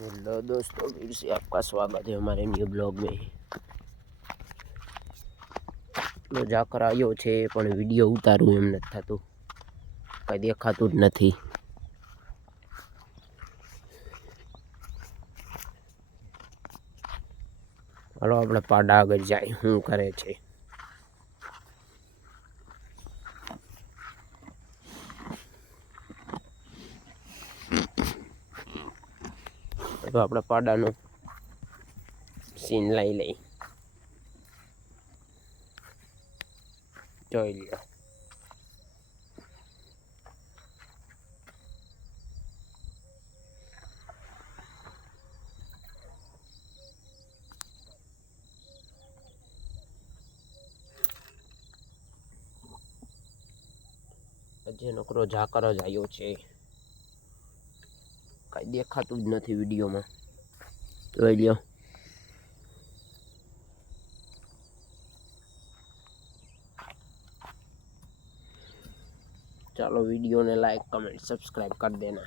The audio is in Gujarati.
हेलो दोस्तों, फिर से आपका स्वागत है हमारे न्यू ब्लॉग में। तो जाकर आयो छे पण विडियो उतारू एम નથી થતું, કઈ દેખાતું જ નથી। હાલો આપણે પાડા આગળ જાય શું કરે છે। તો આપણે પાડાનો સીન લઈ લઈ, જોઈ લ્યો। હજી નકરો ઝાકર જ આવ્યો છે, કઈ દેખાતું જ નથી વિડીયોમાં, જોઈ લ્યો। चलो वीडियो ने लाइक कमेंट सब्सक्राइब कर देना।